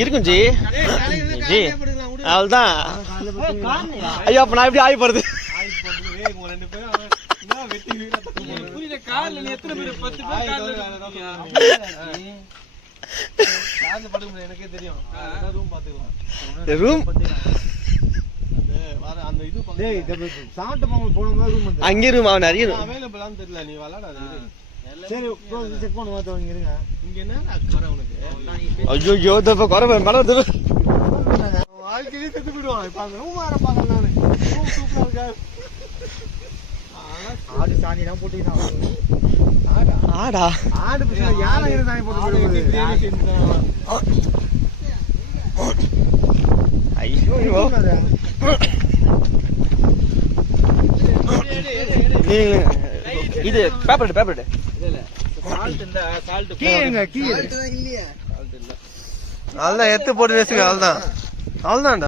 இருக்கும் G G அவள்தான். ஐயோ அப்ப நான் எப்படி ஆகி போறது? அங்கே ரூம் அவன் நிறைய தெரியல. நீ விளாடாது. ஐயோ குறை மழை வாழ்க்கையே செத்து போயிடுவான். இப்ப அந்த ரூம் வேற பாக்கல. நானு சூப்பரா இருக்காரு. ஆடு சாணி எல்லாம் போட்டுக்கிட்டான். ஆடா ஆடு யானை சாணி போட்டு ஐயோ இது பேப்பர் அதான் எடுத்து போட்டு வச்சுக்க. அவ்வளவுதான்.